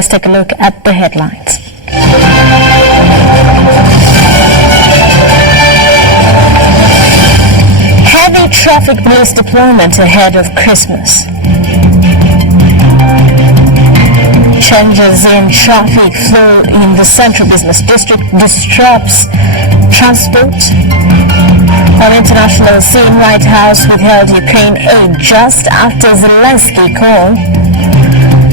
Let's take a look at the headlines. Heavy traffic police deployment ahead of Christmas. Changes in traffic flow in the Central Business District disrupts transport. On international scene, White House withheld Ukraine aid just after Zelensky call.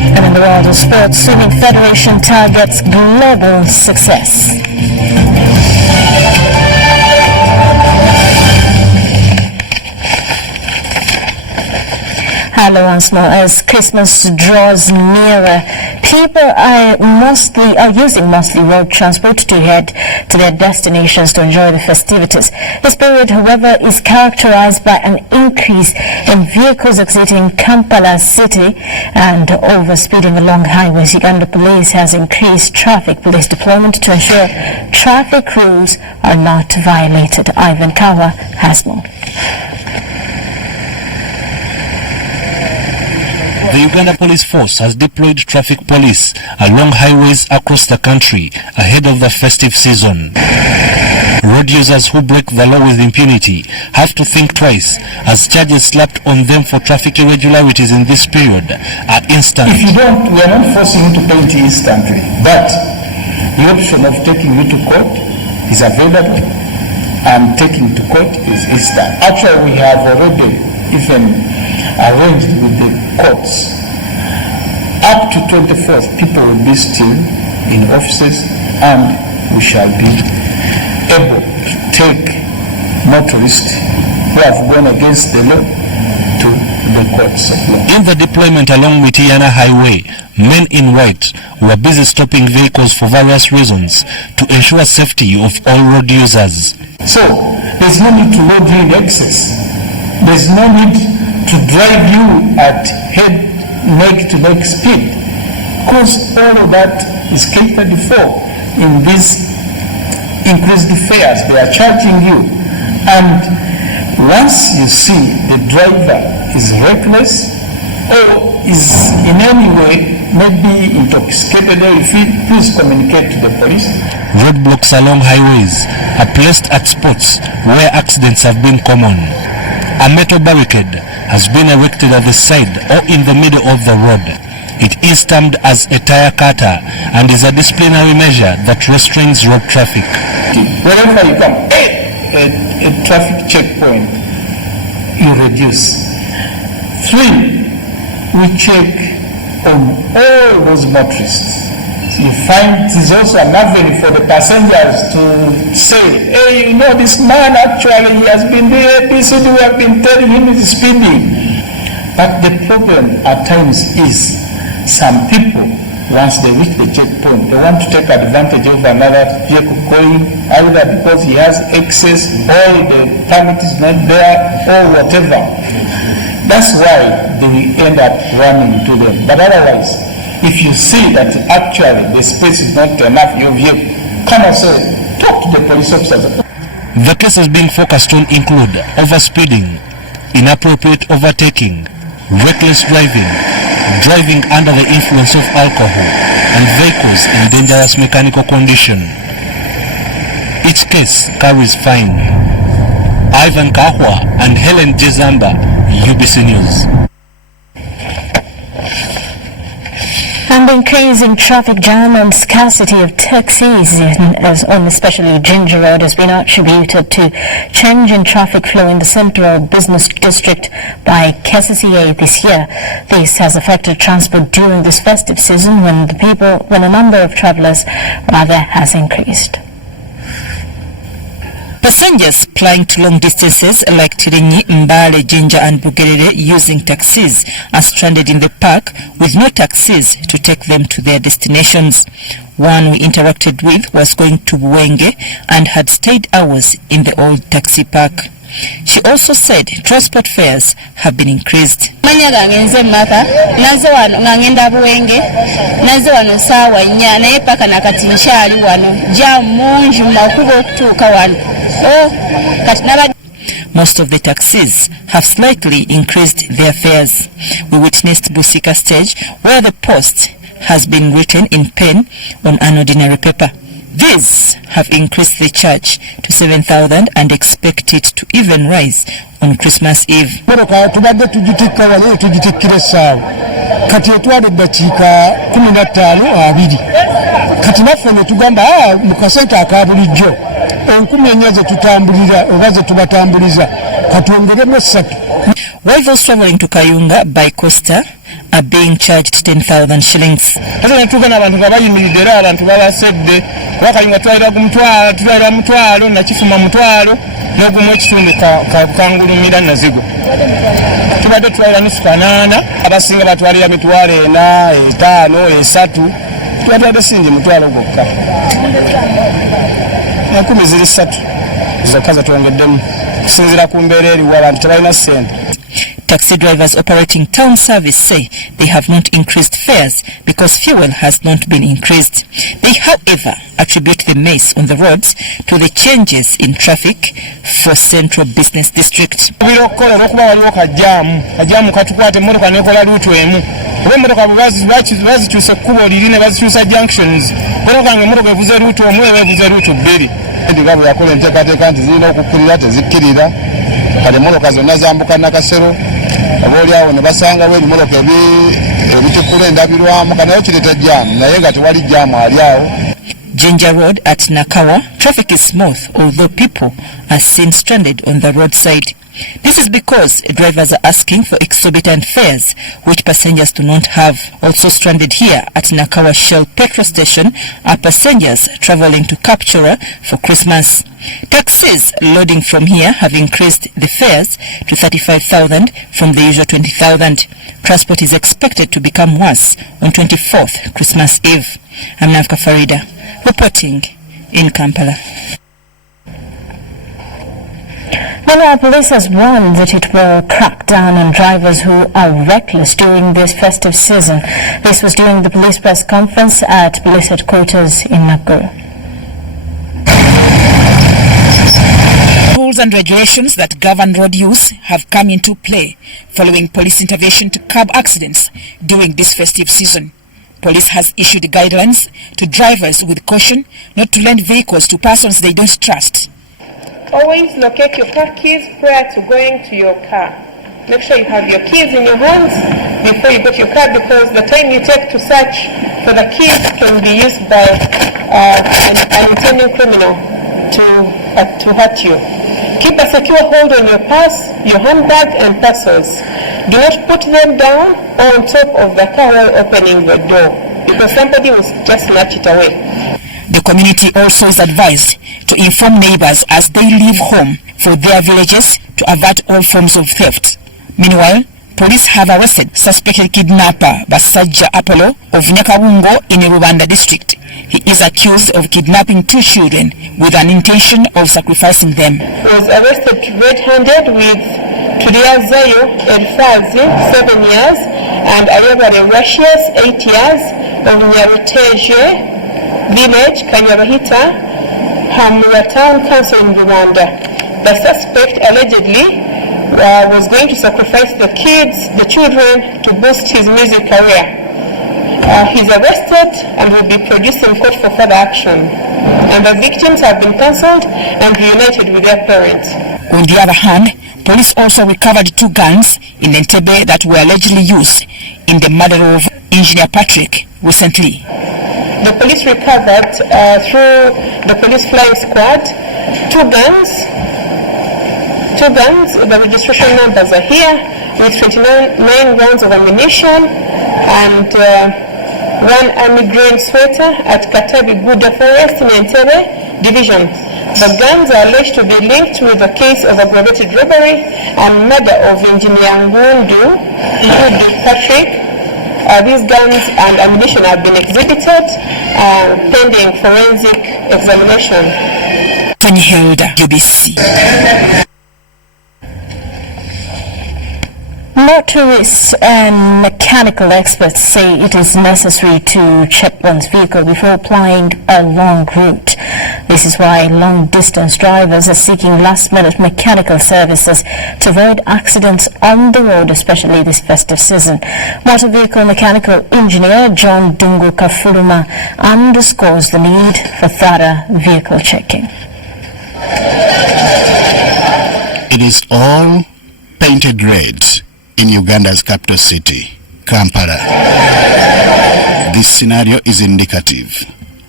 And in the world of sports, Swimming Federation targets global success. Hello once more. As Christmas draws nearer, people are using mostly road transport to head to their destinations to enjoy the festivities. This period, however, is characterized by an increase in vehicles exiting Kampala city and overspeeding along highways. Uganda Police has increased traffic police deployment to ensure traffic rules are not violated. Ivan Kawa has more. The Uganda Police Force has deployed traffic police along highways across the country ahead of the festive season. Road users who break the law with impunity have to think twice, as charges slapped on them for traffic irregularities in this period are instant. If you don't, we are not forcing you to pay it instantly, but the option of taking you to court is available, and taking to court is instant. Actually, we have already even arranged with the courts. Up to 24th, people will be still in offices, and we shall be able to take motorists who have gone against the law to the courts of law. In the deployment along Mitiana Highway, men in white were busy stopping vehicles for various reasons to ensure safety of all road users. So, there's no need to load you in excess. There's no need to drive you at neck speed, because all of that is catered for in these increased fares. They are charging you, and once you see the driver is reckless or is in any way maybe intoxicated or if please communicate to the police. Roadblocks along highways are placed at spots where accidents have been common. A metal barricade has been erected at the side or in the middle of the road. It is termed as a tire cutter and is a disciplinary measure that restrains road traffic. Wherever you come, a traffic checkpoint, you reduce. 3, we check on all those motorists. You find there's also an avenue for the passengers to say, hey, you know, this man actually, he has been there, ABCD, we have been telling him he's speeding. But the problem at times is some people, once they reach the checkpoint, they want to take advantage of another vehicle going, either because he has excess or the permit is not there or whatever. That's why they end up running into them. But otherwise, if you see that actually the space is not enough, you come and say, talk to the police officers. The cases being focused on include overspeeding, inappropriate overtaking, reckless driving, driving under the influence of alcohol, and vehicles in dangerous mechanical condition. Each case carries fine. Ivan Kahwa and Helen Jezamba, UBC News. And the increasing traffic jam and scarcity of taxis on especially Ginger Road has been attributed to change in traffic flow in the Central Business District by KCCA this year. This has affected transport during this festive season when a number of travellers has increased. Passengers flying to long distances like Tirinyi, Mbale, Jinja and Bugerere using taxis are stranded in the park with no taxis to take them to their destinations. One we interacted with was going to Buwenge and had stayed hours in the old taxi park. She also said transport fares have been increased. Most of the taxis have slightly increased their fares. We witnessed Busika stage where the post has been written in pen on an ordinary paper. These have increased the charge to 7,000 and expect it to even rise on Christmas Eve. Tubadde tugitikka wali tugitikkira essaawa kati etwala eddakiika 15-20 kati naffe ne tugamba mu kasente aka bulijjo 1000 ze tutambulira oba ze tubatambuliza katwongeremu 3. While those travelling to Kayunga by Costa are being charged 10,000 shillings. Abantu babayimiridde era abantu babasedde wakayunga twalira mutwalo nakifuma mutwalo n'ogumu ekitundu kangulumira nazigo tubadde twalira nusu kanaana abasinga batwalira mitwalo 4, 5, 3 tubadde singi mutwalo gwokka 13 zokka zatwongeddemu kusinziira ku mbeera eriwo abantu tebalina ssente. Taxi drivers operating town service say they have not increased fares because fuel has not been increased. They, however, attribute the mess on the roads to the changes in traffic for Central Business District. Oboolyawo ne basangawo ebimotoka ebitikula endabirwamu kanayo kireta jaamu naye nga tewali jaamu ali awo. Jinja Road at Nakawa, traffic is smooth, although people are seen stranded on the roadside. This is because drivers are asking for exorbitant fares, which passengers do not have. Also stranded here at Nakawa Shell petrol station are passengers travelling to Kapchora for Christmas. Taxis loading from here have increased the fares to 35,000 from the usual 20,000. Transport is expected to become worse on 24th Christmas Eve. I'm Navka Farida, reporting in Kampala. Meanwhile, police has warned that it will crack down on drivers who are reckless during this festive season. This was during the police press conference at police headquarters in Nakuru. Rules and regulations that govern road use have come into play following police intervention to curb accidents during this festive season. Police has issued guidelines to drivers with caution not to lend vehicles to persons they don't trust. Always locate your car keys prior to going to your car. Make sure you have your keys in your hands before you go to your car, because the time you take to search for the keys can be used by an intending criminal to hurt you. Keep a secure hold on your purse, your handbag and parcels. Do not put them down or on top of the car while opening the door, because somebody will just snatch it away. The community also is advised to inform neighbors as they leave home for their villages to avert all forms of theft. Meanwhile, police have arrested suspected kidnapper Basajja Apollo of Nyakabungo in Rubanda district. He is accused of kidnapping 2 children with an intention of sacrificing them. He was arrested red-handed with Tulia Zayo Elfazi, 7 years, and Ayabare Rashias, 8 years, of Nyaruteje village, Kanyabahita, Hamura Town Council in Rwanda. The suspect allegedly was going to sacrifice the children to boost his music career. He's arrested and will be produced in court for further action. And the victims have been cancelled and reunited with their parents. On the other hand, police also recovered 2 guns in Entebbe that were allegedly used in the murder of Engineer Patrick recently. The police recovered through the police flying squad 2 guns. The registration numbers are here, with 29 rounds of ammunition and 1 army green sweater at Katabi Buddha Forest in Entebbe Division. The guns are alleged to be linked with the case of aggravated robbery and murder of Engineer Ngundu Patrick. These guns and ammunition have been exhibited pending forensic examination. Tony Hilda, UBC. Motorists and mechanical experts say it is necessary to check one's vehicle before applying a long route. They This is why long-distance drivers are seeking last-minute mechanical services to avoid accidents on the road, especially this festive season. Motor vehicle mechanical engineer John Dungu Kafuluma underscores the need for thorough vehicle checking. It is all painted red in Uganda's capital city, Kampala. This scenario is indicative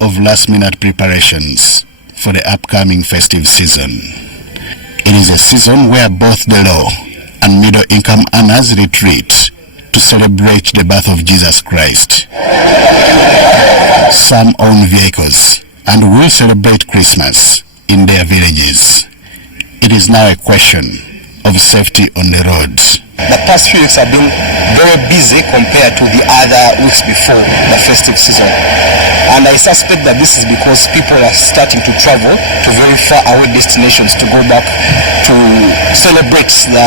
of last-minute preparations for the upcoming festive season. It is a season where both the low and middle-income earners retreat to celebrate the birth of Jesus Christ. Some own vehicles and will celebrate Christmas in their villages. It is now a question of safety on the roads. The past few weeks have been very busy compared to the other weeks before the festive season. And I suspect that this is because people are starting to travel to very far away destinations to go back to celebrate the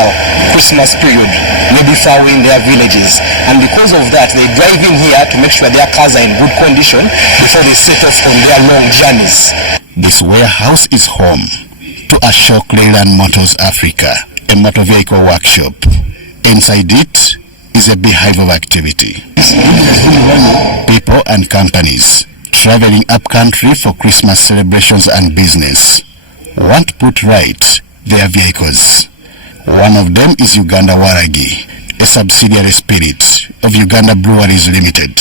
Christmas period, maybe far away in their villages. And because of that, they drive in here to make sure their cars are in good condition before they set off on their long journeys. This warehouse is home to Ashok Leyland Motors Africa, a motor vehicle workshop. Inside it is a beehive of activity. People and companies traveling up country for Christmas celebrations and business want to put right their vehicles. One of them is Uganda Waragi, a subsidiary spirit of Uganda Breweries Limited,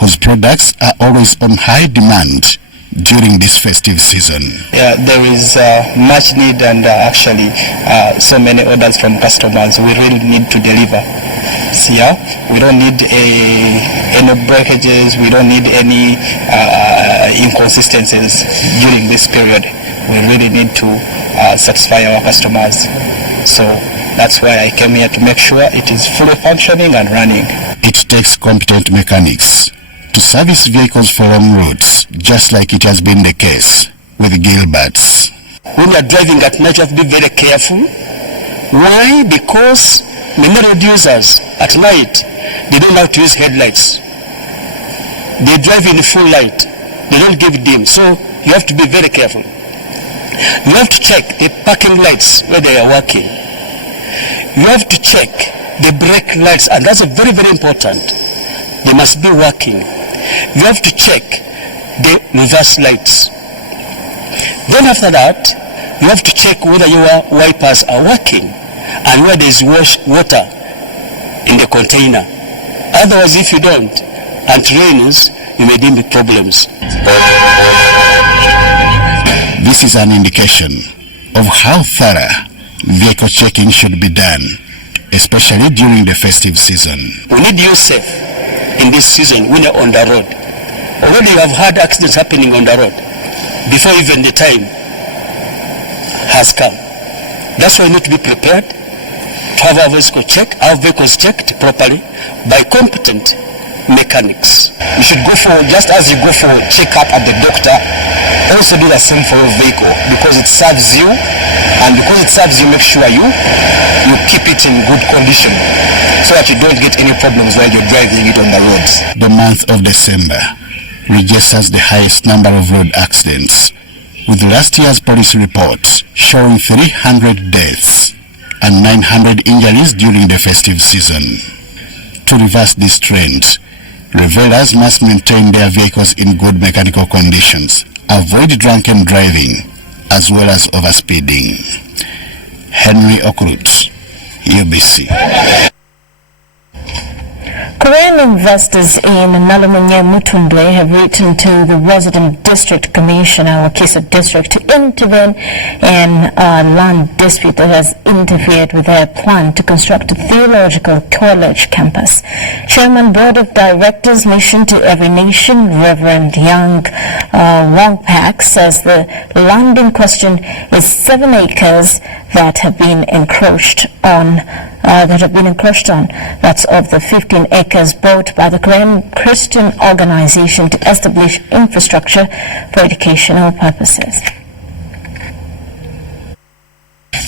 whose products are always on high demand during this festive season. Yeah, there is much need and actually so many orders from customers. We really need to deliver. So yeah, we don't need any breakages, we don't need any inconsistencies during this period. We really need to satisfy our customers. So that's why I came here to make sure it is fully functioning and running. It takes competent mechanics to service vehicles for long routes, just like it has been the case with Gilbert's. When you are driving at night, you have to be very careful. Why? Because many road users at night, they don't like to use headlights. They drive in full light. They don't give dim. So you have to be very careful. You have to check the parking lights where they are working. You have to check the brake lights, and that's very, very important. They must be working. You have to check the reverse lights. Then after that, you have to check whether your wipers are working and whether there is water in the container. Otherwise, if you don't, and it rains, you may deal with problems. This is an indication of how thorough vehicle checking should be done, especially during the festive season. We need you safe in this season when you're on the road. Already you have had accidents happening on the road before even the time has come. That's why you need to be prepared to have our vehicles checked properly by competent mechanics. You should go for, just as you go for a checkup at the doctor, also do the same for your vehicle, because it serves you, and because it serves you, make sure you keep it in good condition so that you don't get any problems while you're driving it on the roads. The month of December registers the highest number of road accidents, with last year's police report showing 300 deaths and 900 injuries during the festive season. To reverse this trend, revelers must maintain their vehicles in good mechanical conditions, avoid drunken driving, as well as overspeeding. Henry Okrut, UBC. Korean investors in Nalamunye Mutundwe have written to the resident district commissioner or Kisa district to intervene in a land dispute that has interfered with their plan to construct a theological college campus. Chairman Board of Directors Mission to Every Nation, Reverend Yang Wongpak, says the land in question is 7 acres that have been encroached on. That's of the 15 acres bought by the Korean Christian organization to establish infrastructure for educational purposes.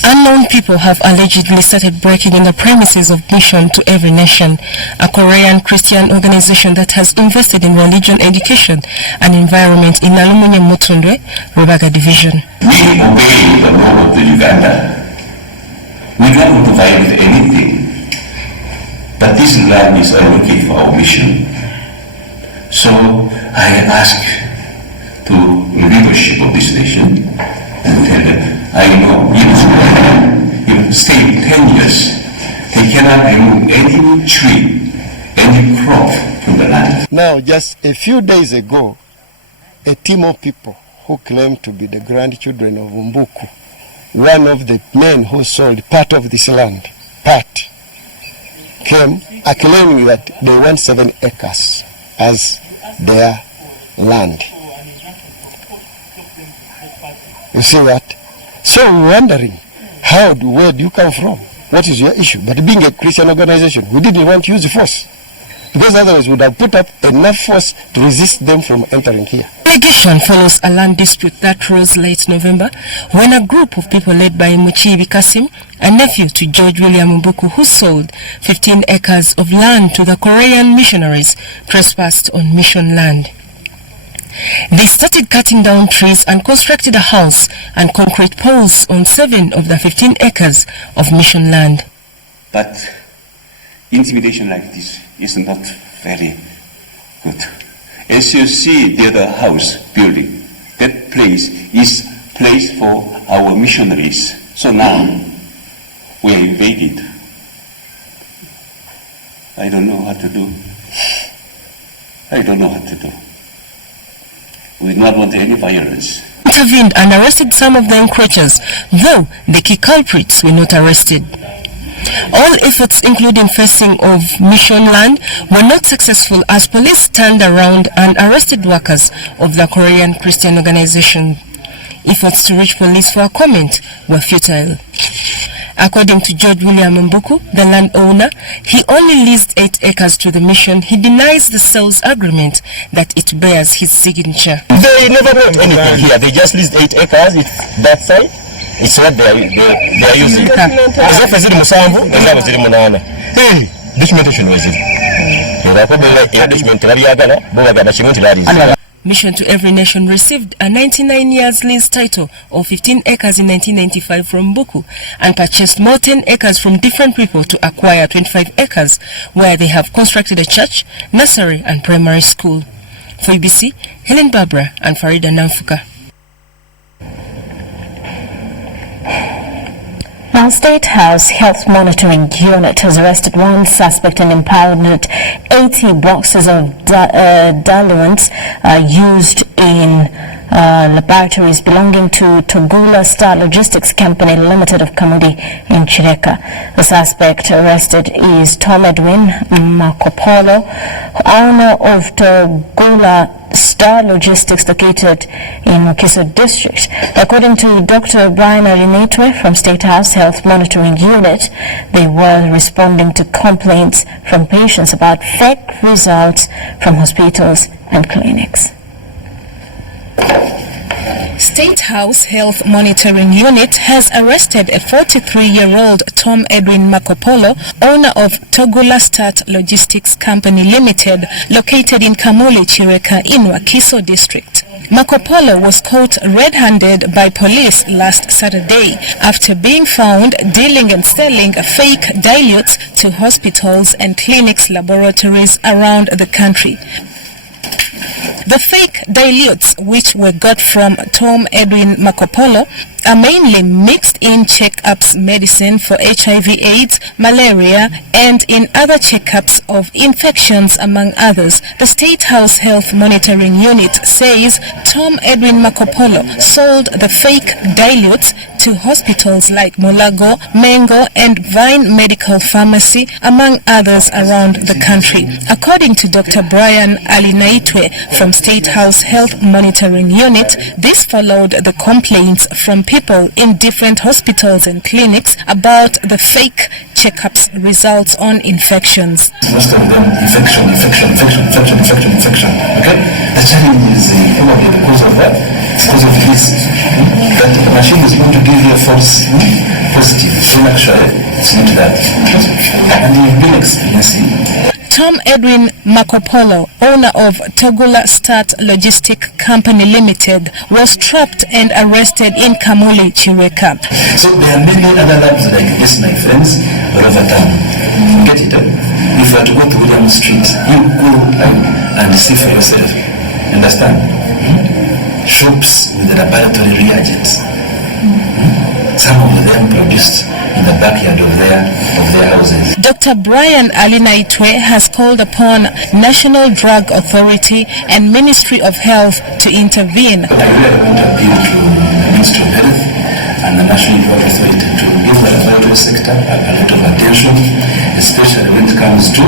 Unknown people have allegedly started breaking in the premises of Mission to Every Nation, a Korean Christian organization that has invested in religion education and environment in Nalumunye Mutundwe, Rubaga Division. We obey the law of the Uganda. We don't want to violate anything. But this land is allocated for our mission. So I ask to the leadership of this nation and tell them, I know you stay 10 years, they cannot remove any tree, any crop from the land. Now, just a few days ago, a team of people who claim to be the grandchildren of Umbuku, one of the men who sold part of this land, came claiming that they want 7 acres as their land. You see that? So we're wondering, where do you come from? What is your issue? But being a Christian organization, we didn't want to use force, because otherwise we would have put up enough force to resist them from entering here. The allegation follows a land dispute that rose late November when a group of people led by Muchibi Kasim, a nephew to George William Mbuku, who sold 15 acres of land to the Korean missionaries, trespassed on mission land. They started cutting down trees and constructed a house and concrete poles on 7 of the 15 acres of mission land. But intimidation like this is not very good. As you see the other house building, that place is place for our missionaries. So now we are invaded. I don't know what to do. I don't know what to do. We do not want any violence. Intervened and arrested some of the encroachers, though the key culprits were not arrested. All efforts, including fencing of mission land, were not successful as police turned around and arrested workers of the Korean Christian organization. Efforts to reach police for a comment were futile. According to George William Mbuku, the landowner, he only leased 8 acres to the mission. He denies the sales agreement that it bears his signature. They never wrote anything here. They just leased 8 acres. It's that side. It's what they are using. Mission to Every Nation received a 99 years lease title of 15 acres in 1995 from Mbuku and purchased more 10 acres from different people to acquire 25 acres where they have constructed a church, nursery and primary school. For UBC, Helen Barbara and Farida Namfuka. Now, State House Health Monitoring Unit has arrested one suspect and impounded 80 boxes of diluents used in laboratories belonging to Togula Star Logistics Company Limited of Kamudi in Chireka. The suspect arrested is Tom Edwin Makopolo, owner of Togula Star Logistics located in Wakiso District. According to Dr. Brian Arinitwe from State House Health Monitoring Unit, they were responding to complaints from patients about fake results from hospitals and clinics. State House Health Monitoring Unit has arrested a 43-year-old Tom Edwin Makopolo, owner of Togula Start Logistics Company Limited, located in Kamuli, Chireka in Wakiso District. Makopolo was caught red-handed by police last Saturday after being found dealing and selling fake dilutes to hospitals and clinics laboratories around the country. The fake dilutes, which were got from Tom Edwin Makopolo, are mainly mixed-in checkups medicine for HIV/AIDS, malaria, and in other checkups of infections, among others. The State House Health Monitoring Unit says Tom Edwin Makopolo sold the fake dilutes to hospitals like Mulago, Mengo, and Vine Medical Pharmacy, among others around the country. According to Dr. Brian Alinaitwe from State House Health Monitoring Unit, this followed the complaints from people in different hospitals and clinics about the fake checkups results on infections. Most of them infection. Okay? The challenge is probably the cause of that because of this, that the machine is going to give you a false positive. When actually, it's not that. And you've been experiencing. Tom Edwin Makopolo, owner of Togula Start Logistic Company Limited, was trapped and arrested in Kamuli, Chiweka. So there are many other labs like this, my friends, all over town. Get it? If you are to go to William Street, you go and see for yourself. Understand? Shops with the laboratory reagents. Some of them produced in the backyard of their houses. Dr. Brian Alinaitwe has called upon National Drug Authority and Ministry of Health to intervene. I really want to appeal to the Ministry of Health and the National Drug Authority to give the laboratory sector a lot of attention, especially when it comes to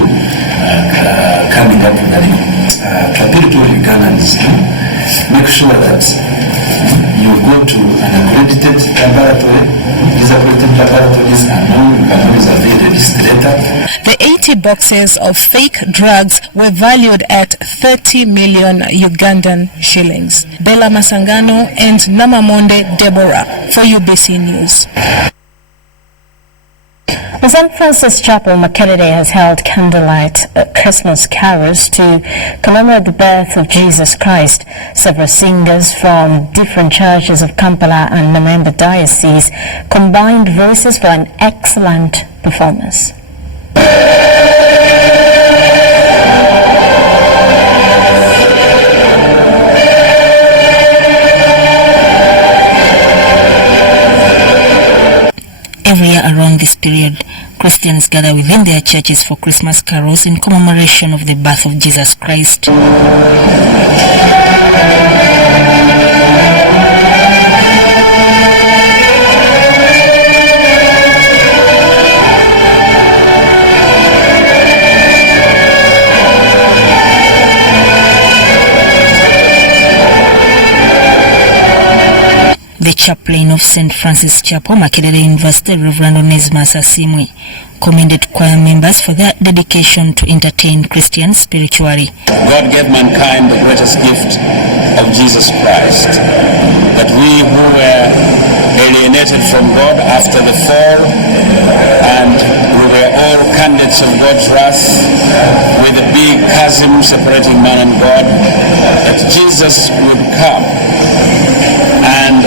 coming up with to appeal to Ugandans to make sure that you go to an accredited laboratory. These accredited laboratories are known, you can always avail a registrator. The 80 boxes of fake drugs were valued at 30 million Ugandan shillings. Bella Masangano and Namamonde Deborah for UBC News. The St. Francis Chapel, Makelele, has held candlelight Christmas carols to commemorate the birth of Jesus Christ. Several singers from different churches of Kampala and Namembe Diocese combined voices for an excellent performance. Every year around this period, Christians gather within their churches for Christmas carols in commemoration of the birth of Jesus Christ. The chaplain of St. Francis Chapel, Makelele University, Reverend Onesmus Asimwe, commended choir members for their dedication to entertain Christians spiritually. God gave mankind the greatest gift of Jesus Christ, that we who were alienated from God after the fall, and we were all candidates of God's wrath, with a big chasm separating man and God, that Jesus would come and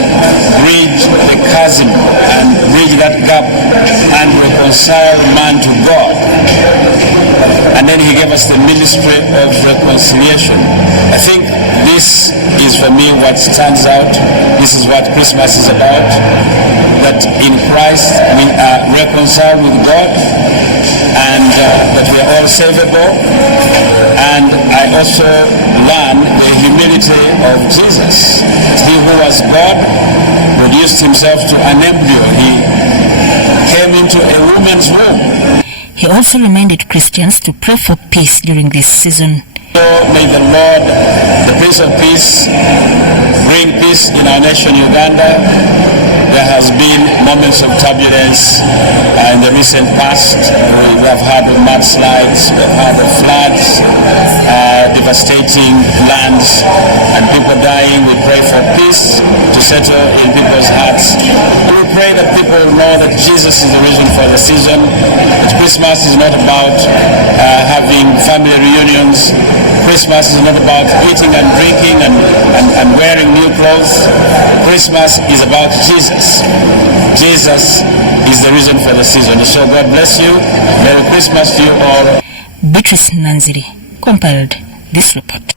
bridge the chasm and bridge that gap and reconcile man to God. And then he gave us the ministry of reconciliation. I think this is for me what stands out. This is what Christmas is about, that in Christ we are reconciled with God, and that we are all savable. And I also learned the humility of Jesus. He who was God reduced himself to an embryo. He came into a woman's womb. He also reminded Christians to pray for peace during this season. So may the Lord, the Prince of Peace, bring peace in our nation, Uganda. There has been moments of turbulence in the recent past. We have had mudslides, we have had floods, devastating lands, and people dying. We pray for peace to settle in people's hearts. We pray that people know that Jesus is the reason for the season, that Christmas is not about having family reunions. Christmas is not about eating and drinking and wearing new clothes. Christmas is about Jesus. Jesus is the reason for the season. So God bless you. Merry Christmas to you all. Beatrice Nanziri compiled this report.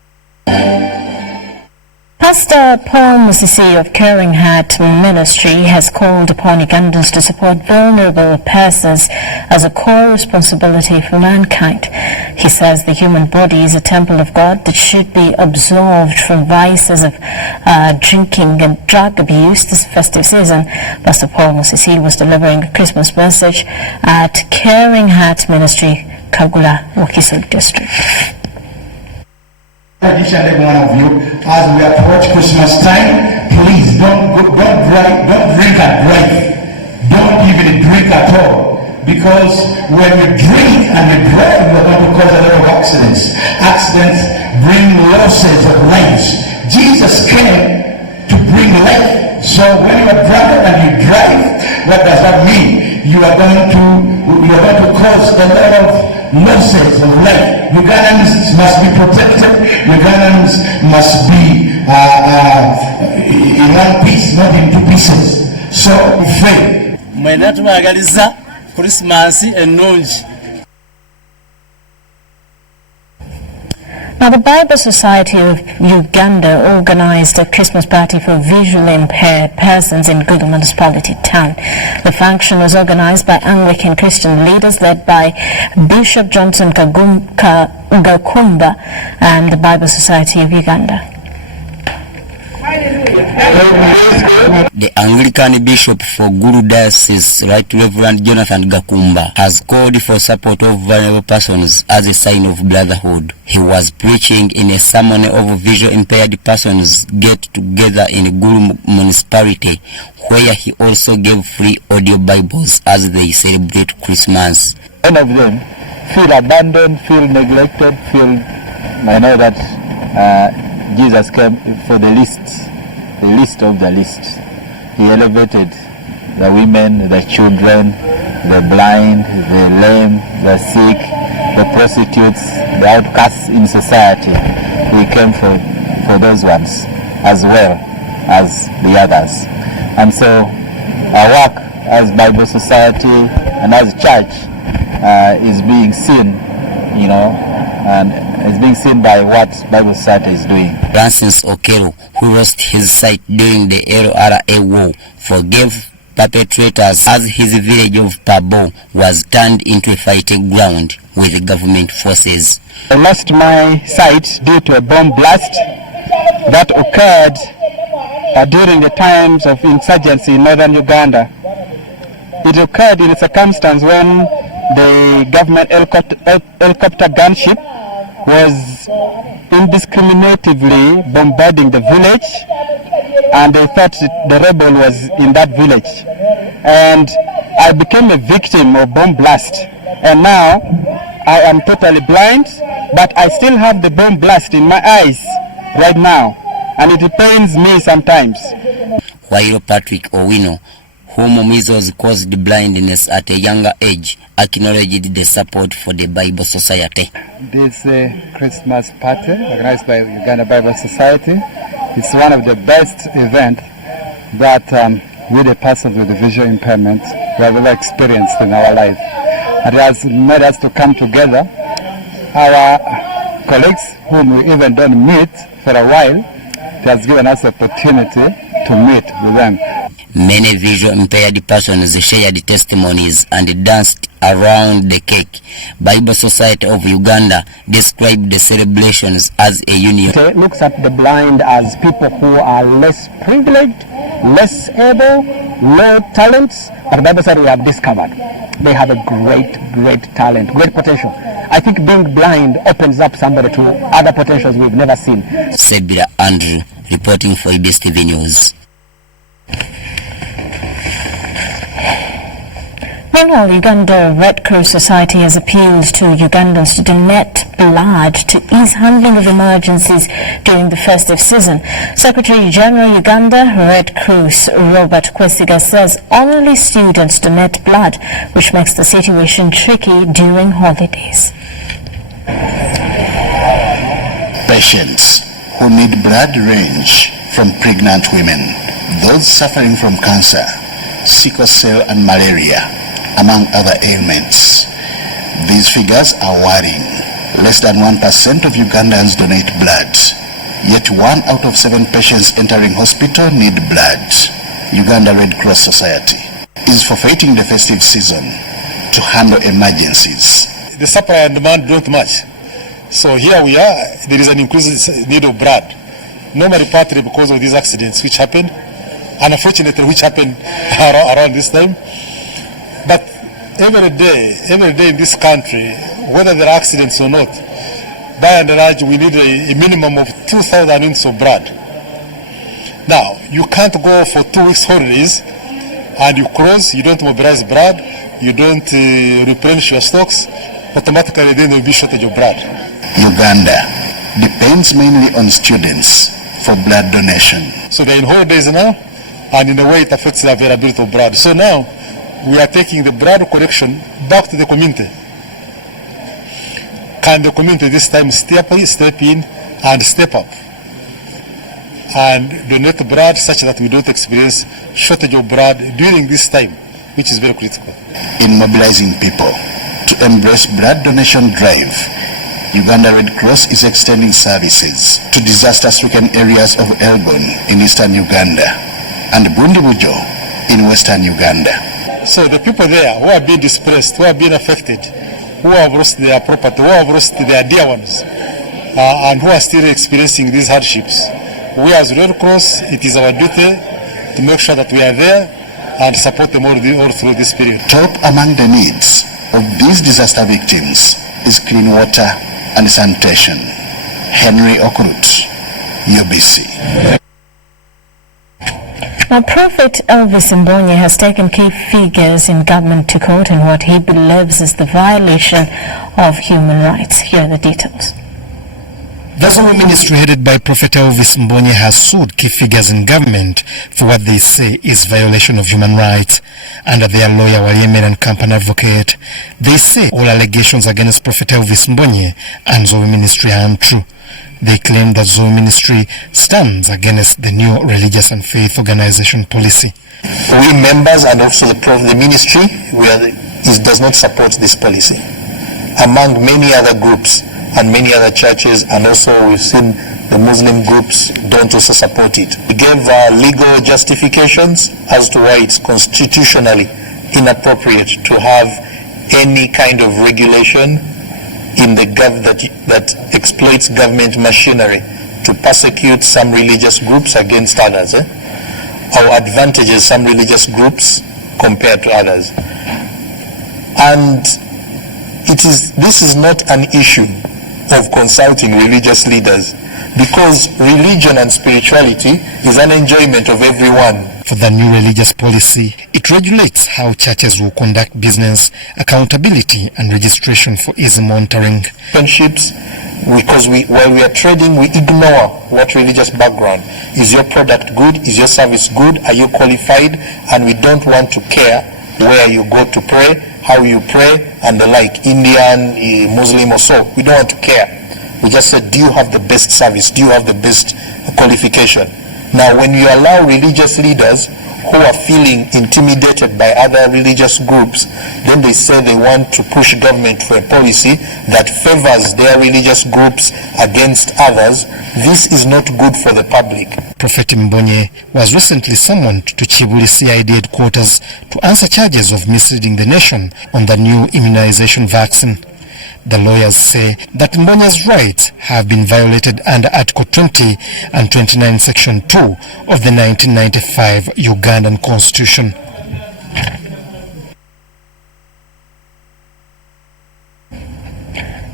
Pastor Paul Musisi of Caring Heart Ministry has called upon Ugandans to support vulnerable persons as a core responsibility for mankind. He says the human body is a temple of God that should be absolved from vices of drinking and drug abuse this festive season. Pastor Paul Musisi was delivering a Christmas message at Caring Heart Ministry, Kagula, Wakiso District. Each and every one of you, as we approach Christmas time, please don't drink and drive. Don't even drink at all, because when we drink and we drive, we're going to cause a lot of accidents. Accidents bring losses of lives. Jesus came to bring life. So when you are drunk and you drive, what does that mean? You are going to cause a lot of losses of life. Ugandans must be protected. Ugandans must be in one piece, not in two pieces. So faith. Mwenda tumagaliza Christmas ennungi. Now, the Bible Society of Uganda organized a Christmas party for visually impaired persons in Gulu municipality town. The function was organized by Anglican Christian leaders led by Bishop Johnson Gakumba and the Bible Society of Uganda. The Anglican Bishop for Gulu Diocese, Right Reverend Jonathan Gakumba, has called for support of vulnerable persons as a sign of brotherhood. He was preaching in a ceremony of visually impaired persons get together in Gulu municipality, where he also gave free audio Bibles as they celebrate Christmas. Many of them feel abandoned, feel neglected, I know that Jesus came for the least of the least. He elevated the women, the children, the blind, the lame, the sick, the prostitutes, the outcasts in society. He came for those ones as well as the others. And so our work as Bible Society and as church is being seen, and is being seen by what Bible Society is doing. Francis Okero, who lost his sight during the LRA war, forgave perpetrators as his village of Pabo was turned into a fighting ground with government forces. I lost my sight due to a bomb blast that occurred during the times of insurgency in northern Uganda. It occurred in a circumstance when the government helicopter gunship was indiscriminately bombarding the village, and they thought the rebel was in that village. And I became a victim of bomb blast. And now I am totally blind, but I still have the bomb blast in my eyes right now, and it pains me sometimes. While Patrick Owino, whom measles caused blindness at a younger age, acknowledged the support for the Bible Society. This Christmas party organized by Uganda Bible Society is one of the best events that we, the persons with the visual impairment, we have ever experienced in our life. It has made us to come together. Our colleagues, whom we even don't meet for a while, it has given us the opportunity to meet with them. Many visual impaired persons shared testimonies and danced around the cake. Bible Society of Uganda described the celebrations as a union. It looks at the blind as people who are less privileged, less able, low talents, but the Bible Society we have discovered they have a great talent, great potential. I think being blind opens up somebody to other potentials we've never seen. Sebira Andrew, reporting for UBC TV News. Meanwhile, Uganda Red Cross Society has appealed to Ugandans to donate blood to ease handling of emergencies during the festive season. Secretary General Uganda Red Cross Robert Kwesiga says only students donate blood, which makes the situation tricky during holidays. Patients who need blood range from pregnant women, those suffering from cancer, sickle cell and malaria, among other ailments. These figures are worrying. Less than 1% of Ugandans donate blood. Yet 1 out of 7 patients entering hospital need blood. Uganda Red Cross Society is forfeiting the festive season to handle emergencies. The supply and demand don't match. So here we are, there is an increased need of blood. Normally partly because of these accidents which happen, and unfortunately which happen around this time. But every day in this country, whether there are accidents or not, by and large we need a minimum of 2,000 units of blood. Now, you can't go for 2 weeks holidays and you close, you don't mobilize blood, you don't replenish your stocks, automatically then there will be shortage of blood. Uganda depends mainly on students for blood donation. So they're in holidays now, and in a way it affects the availability of blood. So now we are taking the blood collection back to the community. Can the community this time step in and step up and donate blood such that we don't experience shortage of blood during this time, which is very critical. In mobilizing people to embrace blood donation drive, Uganda Red Cross is extending services to disaster-stricken areas of Elgon in eastern Uganda and Bundibujo in western Uganda. So the people there who have been displaced, who have been affected, who have lost their property, who have lost their dear ones, and who are still experiencing these hardships, we as Red Cross, it is our duty to make sure that we are there and support them all through this period. Top among the needs of these disaster victims is clean water and sanitation. Henry Okrut, UBC. Now, Prophet Elvis Mbonye has taken key figures in government to court in what he believes is the violation of human rights. Here are the details. The Zulu ministry headed by Prophet Elvis Mbonye has sued key figures in government for what they say is violation of human rights. Under their lawyer Waliyemen and Company Advocate, they say all allegations against Prophet Elvis Mbonye and Zulu ministry are untrue. They claim that Zulu ministry stands against the new religious and faith organization policy. We members and also the ministry, does not support this policy. Among many other groups and many other churches, and also we've seen the Muslim groups don't also support it. We gave legal justifications as to why it's constitutionally inappropriate to have any kind of regulation in the that exploits government machinery to persecute some religious groups against others, or advantages some religious groups compared to others. And this is not an issue of consulting religious leaders, because religion and spirituality is an enjoyment of everyone. For the new religious policy, it regulates how churches will conduct business, accountability and registration for easy monitoring. Because while we are trading, we ignore what religious background. Is your product good? Is your service good? Are you qualified? And we don't want to care where you go to pray, how you pray, and the like, Indian, Muslim or so. We don't want to care. We just said, do you have the best service? Do you have the best qualification? Now, when you allow religious leaders who are feeling intimidated by other religious groups, then they say they want to push government for a policy that favors their religious groups against others. This is not good for the public. Prophet Mbonye was recently summoned to Chibuli CID headquarters to answer charges of misleading the nation on the new immunization vaccine. The lawyers say that Mbonye's rights have been violated under Article 20 and 29 Section 2 of the 1995 Ugandan Constitution.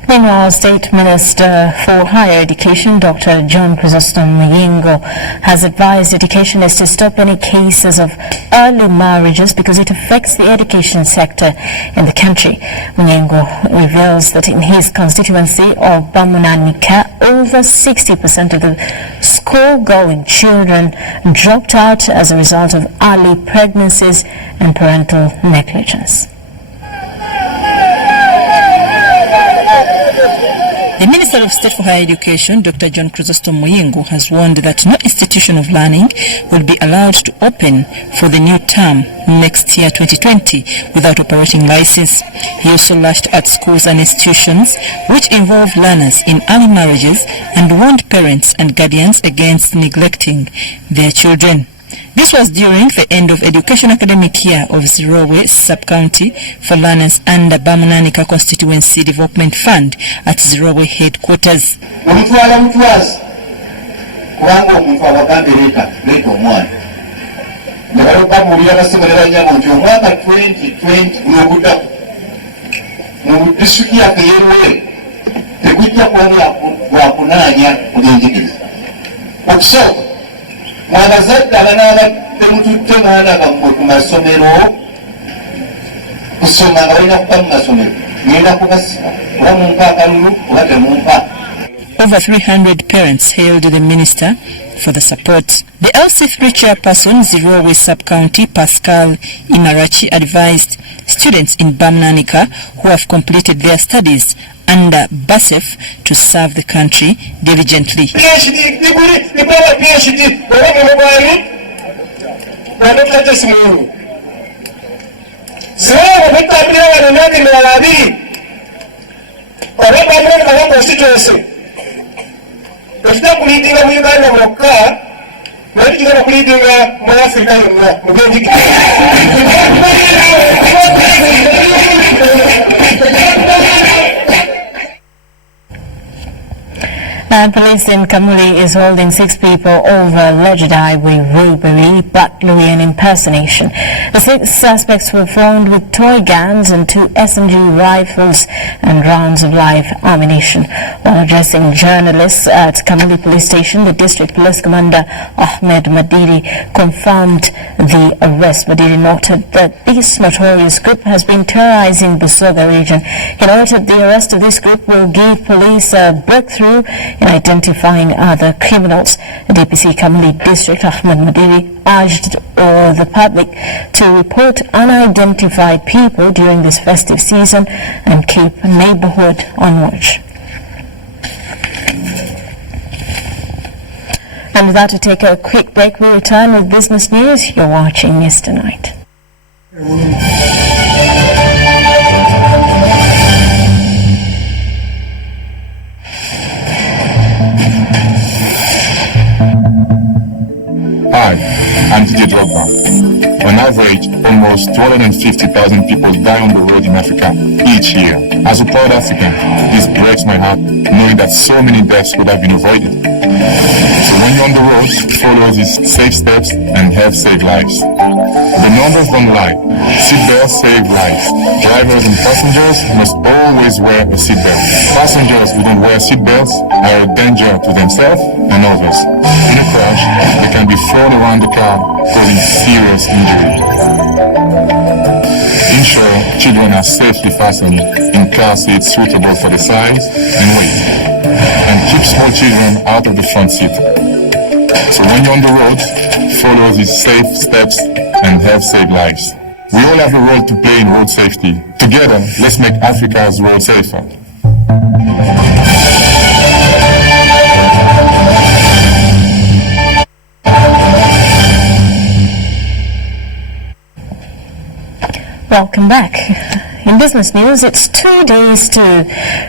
Meanwhile, State Minister for Higher Education, Dr. John Chrysostom Muyingo, has advised educationists to stop any cases of early marriages because it affects the education sector in the country. Muyingo reveals that in his constituency of Bamunanika, over 60% of the school-going children dropped out as a result of early pregnancies and parental negligence. The Minister of State for Higher Education, Dr. John Chrysostom Muyingo, has warned that no institution of learning will be allowed to open for the new term next year, 2020, without operating license. He also lashed at schools and institutions which involve learners in early marriages and warned parents and guardians against neglecting their children. This was during the end of education academic year of Zirowe Sub-County for learners under Bamunanika Constituency Development Fund at Zirowe headquarters. Mwanazadde abalala temututte mwana bammwe ku masomero kusoma nga balina kuba mu masomero ngenda kubasiba oba mumpa akalulu oba temumpa. Over 300 parents hailed the minister for the support. The LC3 chairperson, Zirowe Sub-County, Pascal Imarachi, advised students in Bamnanika who have completed their studies under BASF to serve the country diligently. And police in Kamuli is holding 6 people over alleged highway robbery, burglary and impersonation. The 6 suspects were found with toy guns and 2 SMG rifles and rounds of live ammunition. While addressing journalists at Kamuli Police Station, the District Police Commander Ahmed Madiri confirmed the arrest. Madiri noted that this notorious group has been terrorizing the Busoga region. He noted the arrest of this group will give police a breakthrough in identifying other criminals. The DPC Kamuli District Ahmed Madiri urged the public to report unidentified people during this festive season and keep neighborhood on watch. And with that, to take a quick break, we return with business news. You're watching News Tonight. Hi, I'm DJ Drogba. On average, almost 250,000 people die on the road in Africa each year. As a proud African, this breaks my heart knowing that so many deaths could have been avoided. So when you're on the road, follow these safe steps and help save lives. The numbers don't lie. Seatbelts save lives. Drivers and passengers must always wear a seatbelt. Passengers who don't wear seatbelts are a danger to themselves and others. In a crash, they can be thrown around the car, causing serious injury. Ensure children are safely fastened in car seats suitable for the size and weight. And keep small children out of the front seat. So when you're on the road, follow these safe steps and help save lives. We all have a role to play in road safety. Together, let's make Africa's road safer. Welcome back. In business news, it's 2 days to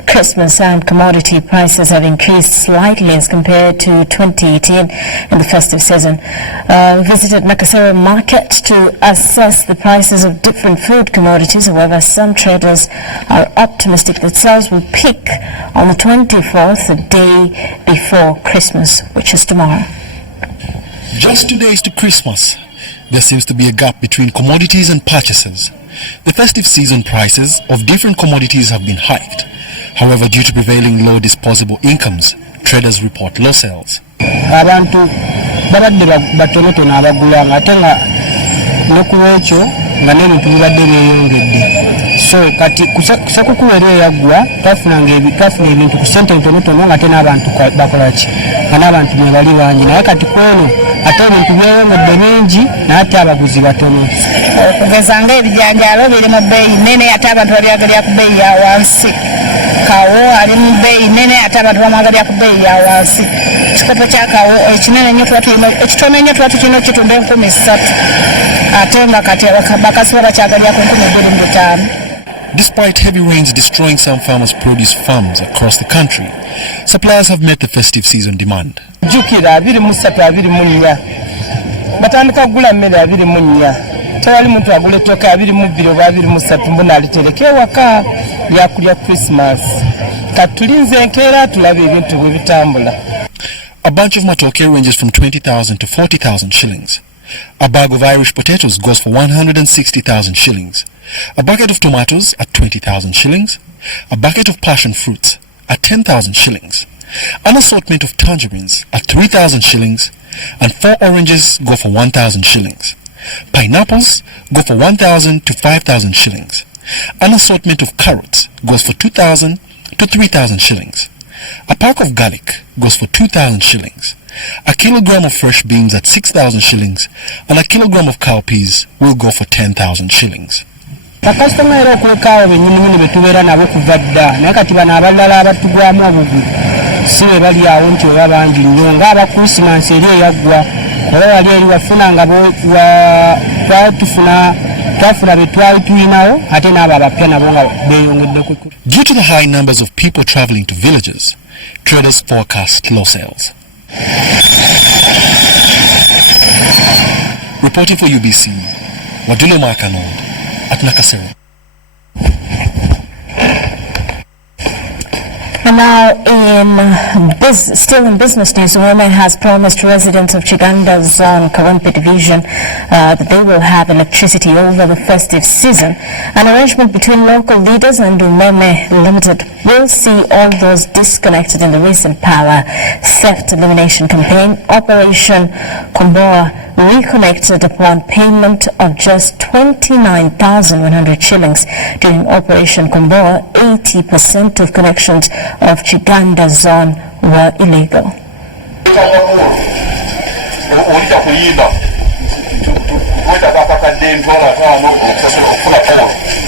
Christmas and commodity prices have increased slightly as compared to 2018 in the festive season. We visited Nakasero Market to assess the prices of different food commodities. However, some traders are optimistic that sales will peak on the 24th, the day before Christmas, which is tomorrow. Just 2 days to Christmas. There seems to be a gap between commodities and purchases. The festive season prices of different commodities have been hiked. However, due to prevailing low disposable incomes, traders report low sales. Abantu babadde batonotono abagula ate nga nokuwekyo nga n'ebintu bibadde byeyongedde. So kati kusekuku era eyaggwa twafuna ebintu ku ssente ntonotono nga ate n'abantu bakolaki nga n'abantu mwe bali bangi naye kati kweno ate ebintu byeyongedde bingi naye ate abaguzi batono. Okugeza ng'ebijanjaalo biri mu bbeeyi nnene ate abantu babyagalira ku bbeeyi ya wansi. Kawo ali mu bbeeyi nnene ate abantu bamwagalira ku bbeeyi ya wansi. Ekikopo kya kawo ekinene nnyo ekitono ennyo tuba tukirina okukitunda 3,000 ate nga kati bakasiba bakyagalira ku 2,500. Despite heavy rains destroying some farmers' produce farms across the country, suppliers have met the festive season demand. Jukira 23-24 batandika kugula mmere 24 tewali muntu agula ettooke 22 oba 23 mbona alitereka ewaka lyakulya Christmas kati tulinze enkeera tulabe ebintu bwe bitambula. A bunch of matoke ranges from 20,000 to 40,000 shillings. A bag of Irish potatoes goes for 160,000 shillings. A bucket of tomatoes at 20,000 shillings. A bucket of passion fruits at 10,000 shillings. An assortment of tangerines at 3,000 shillings. And 4 oranges go for 1,000 shillings. Pineapples go for 1,000 to 5,000 shillings. An assortment of carrots goes for 2,000 to 3,000 shillings. A pack of garlic goes for 2,000 shillings. A kilogram of fresh beans at 6,000 shillings and a kilogram of cowpeas will go for 10,000 shillings. bakasitoma era okwekaawo bennyininyini betubeera nabo kuva dda naye kati bano abalala abatugwamu obugu si be bali awo nti oba bangi nnyo ng'aba krisimansi eri eyaggwa oba wali eri wafuna nga twafuna be twali tulinawo ate n'abo abapya nabo nga beeyongeddeku. Due to the high numbers of people traveling to villages, traders forecast low sales. Reporting for UBC, Wadulo Makano at Nakasero. And now, still in business news, Women has promised residents of Chiganda Zone, Kawempe Division, that they will have electricity over the festive season. An arrangement between local leaders and Umeme Limited will see all those disconnected in the recent power theft elimination campaign. Operation Komboa reconnected upon payment of just 29,100 shillings. During Operation Komboa, 80% of connections of Chiganda Zone were illegal.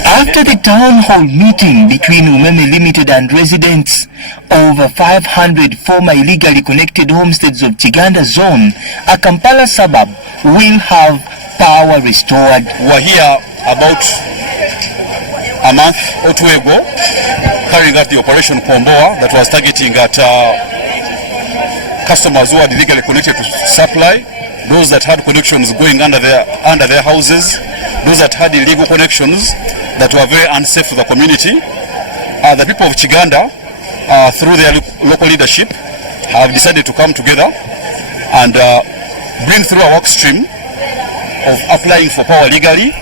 After the town hall meeting between Umeme Limited and residents, over 500 former illegally connected homesteads of Chiganda Zone, a Kampala suburb, will have power restored. We were here about a month or two ago, carrying out the Operation Komboa that was targeting at customers who had illegally connected to supply, those that had connections going under their houses, those that had illegal connections that were very unsafe for the community. The people of Chiganda, through their local leadership, have decided to come together and bring through a work stream of applying for power legally.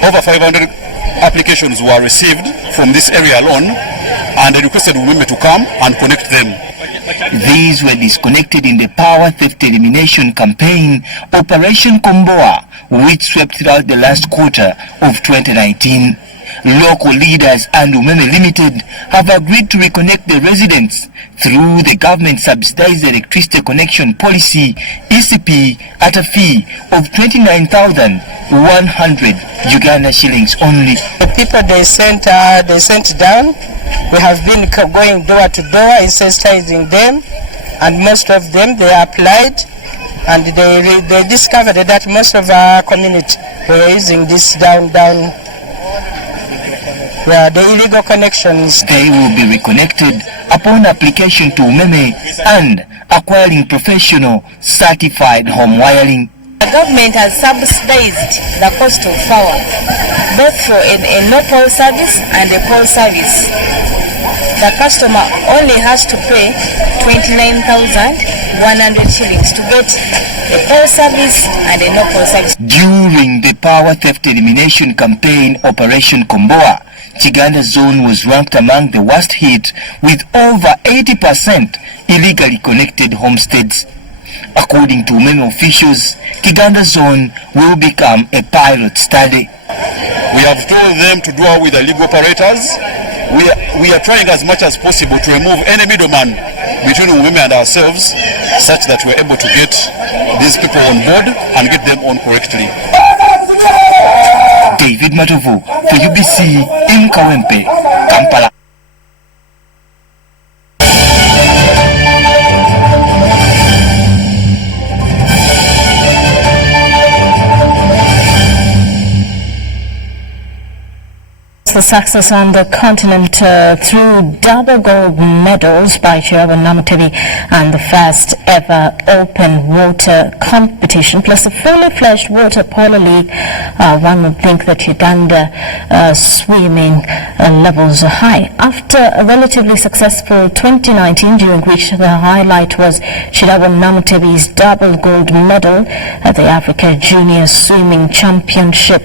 Over 500 applications were received from this area alone, and they requested women to come and connect them. These were disconnected in the power theft elimination campaign, Operation Komboa, which swept throughout the last quarter of 2019. Local leaders and Umeme Limited have agreed to reconnect the residents through the government subsidized electricity connection policy, ECP, at a fee of 29,100 Uganda shillings only. The people they sent down, we have been going door to door, sensitizing them, and most of them they applied, and they discovered that most of our community were using this the illegal connections. They will be reconnected upon application to Umeme and acquiring professional certified home wiring. The government has subsidized the cost of power, both for a no-pole service and a pole service. The customer only has to pay 29,100 shillings to get a pole service and a no-pole service. During the power theft elimination campaign, Operation Komboa, Chiganda Zone was ranked among the worst hit with over 80% illegally connected homesteads. According to Umeme officials, Chiganda Zone will become a pilot study. We have told them to do away with illegal operators. We are trying as much as possible to remove any middleman between Umeme and ourselves, such that we're able to get these people on board and get them on correctly. David Matovu for UBC in Kawempe, Kampala. The success on the continent through double gold medals by Chirawa Namutebi and the first ever open water competition, plus a fully fledged water polo league. One would think that Uganda swimming levels are high. After a relatively successful 2019, during which the highlight was Chirawa Namutebi's double gold medal at the Africa Junior Swimming Championship,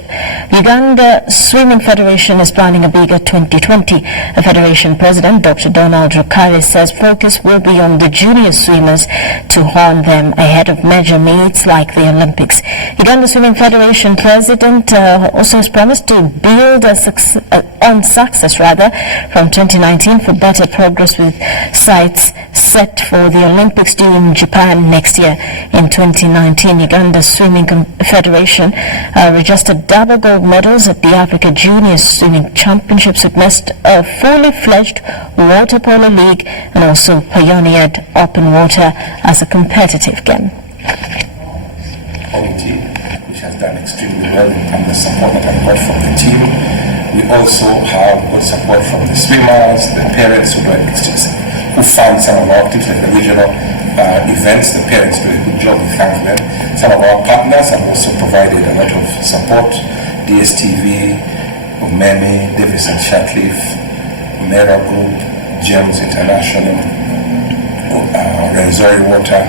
Uganda Swimming Federation is planning a bigger 2020. The Federation President, Dr. Donald Rukari, says focus will be on the junior swimmers to hone them ahead of major meets like the Olympics. Uganda Swimming Federation President also has promised to build on success from 2019 for better progress with sites set for the Olympics due in Japan next year. In 2019, Uganda Swimming Federation registered double gold medals at the Africa Junior Swimming Championships, witnessed a fully fledged water polo league, and also pioneered open water as a competitive game. Committee, which has done extremely well in terms of support that I got from the team. We also have good support from the swimmers, the parents who fund some of our activities, like the regional events. The parents do a good job, we thank them. Some of our partners have also provided a lot of support. DSTV, Umeme, Davis and Shatcliffe, Mera Group, Gems International, Renzori Water,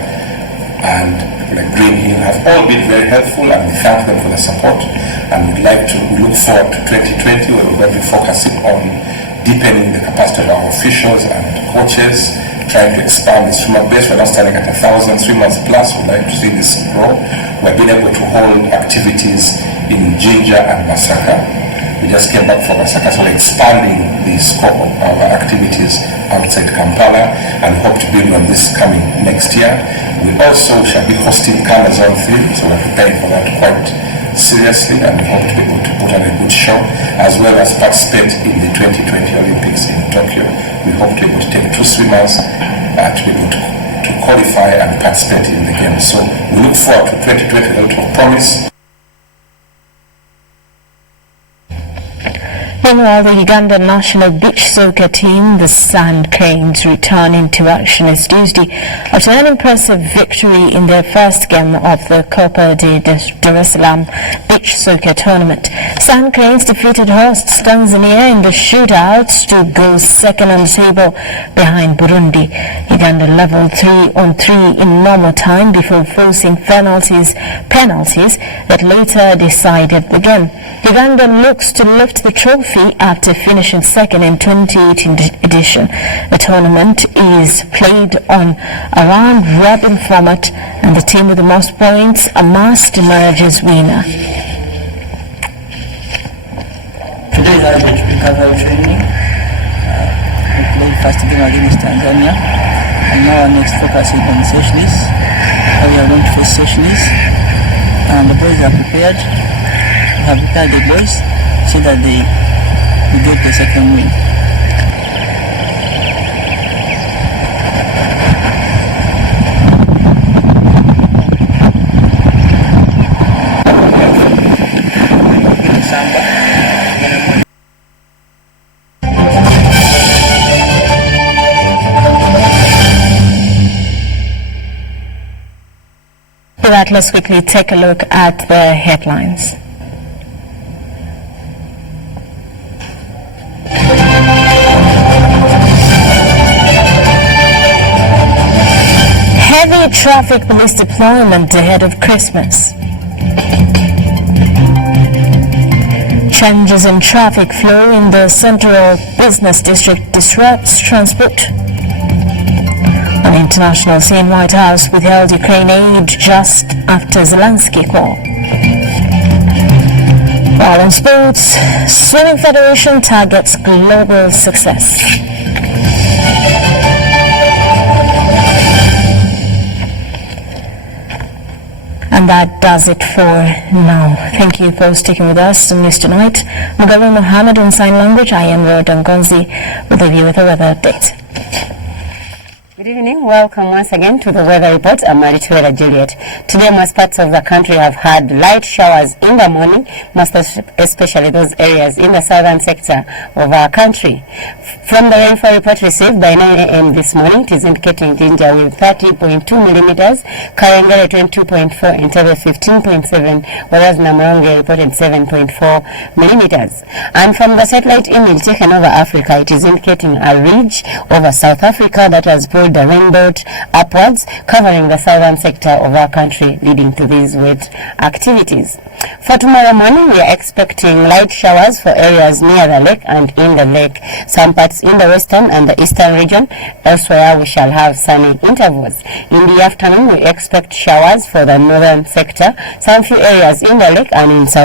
and like Green Hill have all been very helpful, and we thank them for the support. And we look forward to 2020, where we're going to be focusing on deepening the capacity of our officials and coaches, trying to expand the swimmer base. We're now starting at 1,000 swimmers plus. We'd like to see this grow. We've been able to hold activities in Jinja and Masaka. We just came back from Masaka, so we're expanding the scope of our activities outside Kampala and hope to build on this coming next year. We also shall be hosting Kanda Zone 3, so we're preparing for that quite seriously, and we hope to be able to put on a good show, as well as participate in the 2020 Olympics in Tokyo. We hope to be able to take 2 swimmers to be able to qualify and participate in the game. So we look forward to 2020, a lot of promise. Meanwhile, the Uganda national beach soccer team, the Sand Cranes, return into action this Tuesday after an impressive victory in their first game of the Copa de Dar es Salaam beach soccer tournament. Sand Cranes defeated hosts Tanzania in the shootouts to go second on the table behind Burundi. Uganda leveled 3-3 in normal time before forcing penalties that later decided the game. Uganda looks to lift the trophy after finishing second in 2018 edition. The tournament is played on a round-robin format, and the team with the most points must emerge as winner. Today is our recovery training. We played first game against Tanzania, and now our next focus is on Seychelles. We are going to face Seychelles, and the boys are prepared. We have prepared the boys so that we get the second win. With that, let's quickly take a look at the headlines. Heavy traffic police deployment ahead of Christmas. Changes in traffic flow in the Central Business District disrupts transport. An international scene, White House withheld Ukraine aid just after Zelensky call. While in sports, Swimming Federation targets global success. And that does it for now. Thank you for sticking with us on News Tonight. Mugabe Mohammed on sign language. I am Rodan Gonzi with a view of the weather update. Good evening. Welcome once again to the weather report. I'm Marituela Juliet. Today, most parts of the country have had light showers in the morning, most especially those areas in the southern sector of our country. From the rainfall report received by 9 a.m. this morning, it is indicating Jinja with 30.2 millimeters, Karengere 22.4, and Tebe 15.7, whereas Namuronge reported 7.4 millimeters. And from the satellite image taken over Africa, it is indicating a ridge over South Africa that has pulled spread a rain belt upwards, covering the southern sector of our country, leading to these wet activities. For tomorrow morning, we are expecting light showers for areas near the lake and in the lake, some parts in the western and the eastern region. Elsewhere, we shall have sunny intervals. In the afternoon, we expect showers for the northern sector, some few areas in the lake and in south